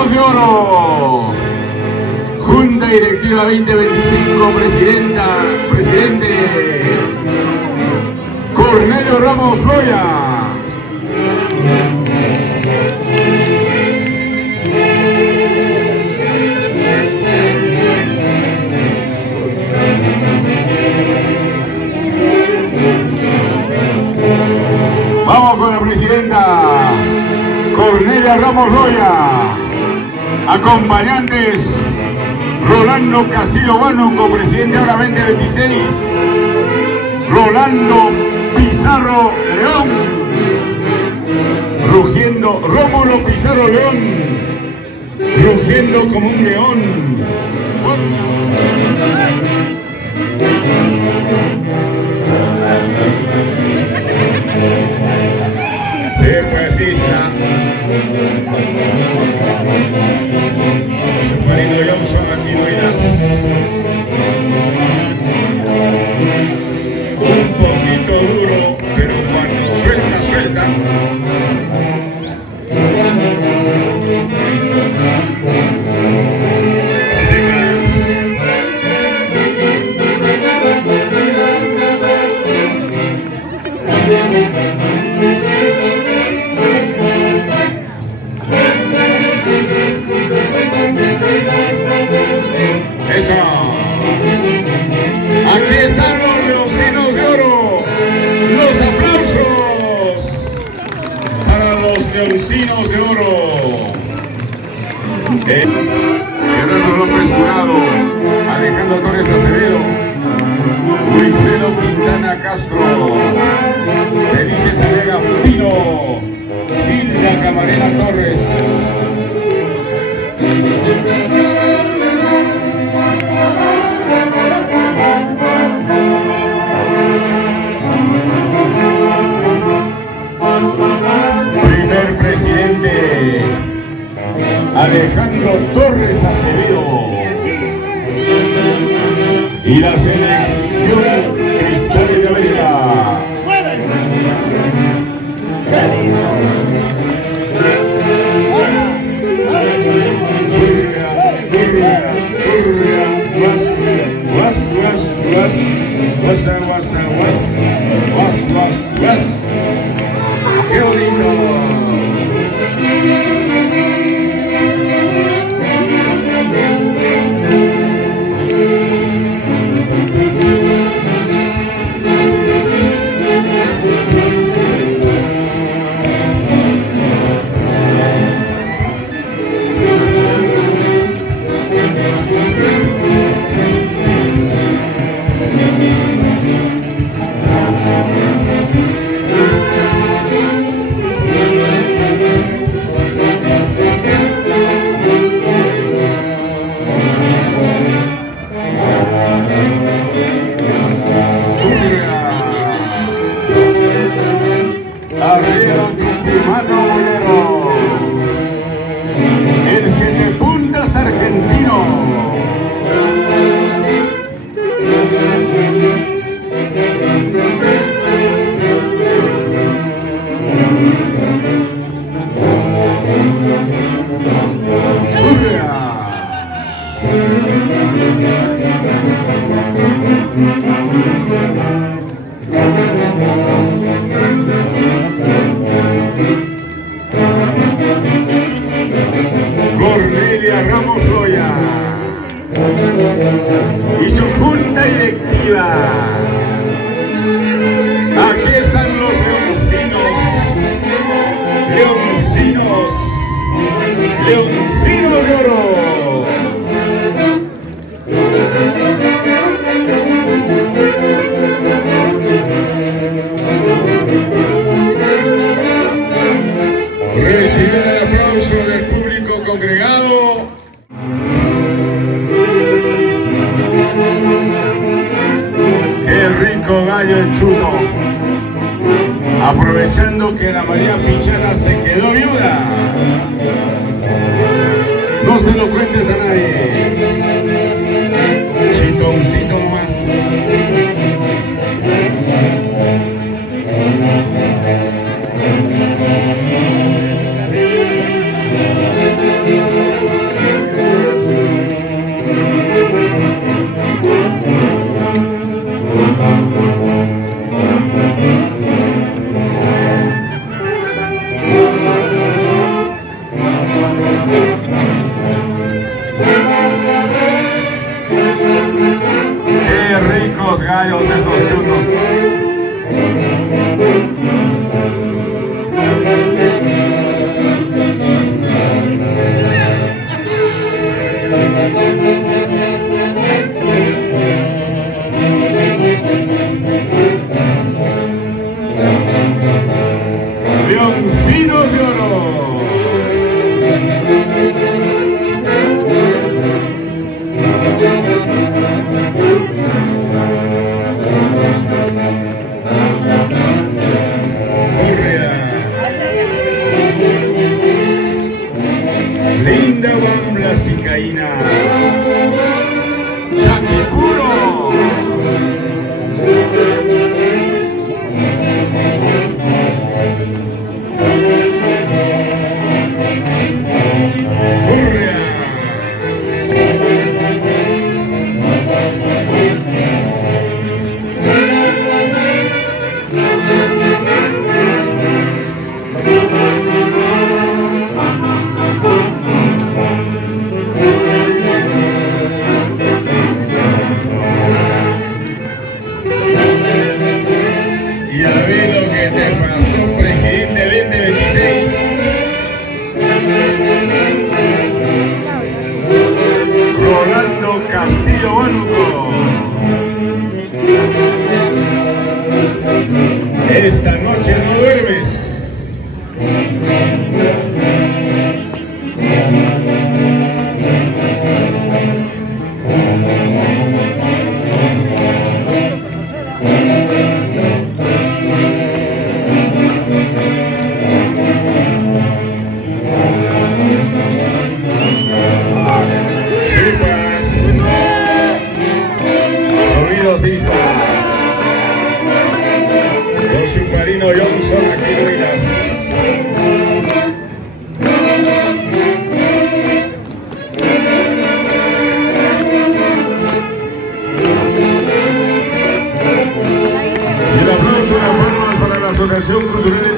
Mendocinos de Oro. Junta Directiva 2025, presidente Cornelio Ramos Loya. Vamos con la presidenta Cornelia Ramos Loya. Acompañantes Rolando Castillo Huánuco, presidente ahora 2026. Rolando Pizarro León. Rugiendo Rómulo Pizarro León. Rugiendo como un león. Ser fascista. Su marido Johnson Martínez. Un poquito duro, pero cuando suelta, suelta. Eso. Aquí están los leoncinos de oro. Los aplausos para los leoncinos de oro. Gerardo López Jurado, Alejandro Torres Acevedo, Wilfredo Quintana Castro, Felices Alega Pino, Hilda Camarena Torres. Primer presidente Alejandro Torres Acevedo y la selección Cristales de América. ¡Qué bonito! Arriero Tucumano Bolero, el Siete Puntas argentino. Cornelia Ramos Loya y su junta directiva. Aquí están los leoncinos, leoncinos, leoncinos de oro. Reciben el aplauso del público congregado. ¡Qué rico gallo el chuto! Aprovechando que la María Pichana se quedó viuda. No se lo cuentes a nadie. Chitoncito nomás. los gallos esos chutos. Leoncinos de Oro. Linda Bambla Sicaína. Chaquicuro. Y a ver lo que te pasó, presidente 2026. Rolando Castillo Huánuco. Esta noche no duermes. Sonido con submarino Johnson aquí Ruinas. Y el aplauso de las palmas para la Asociación Cultural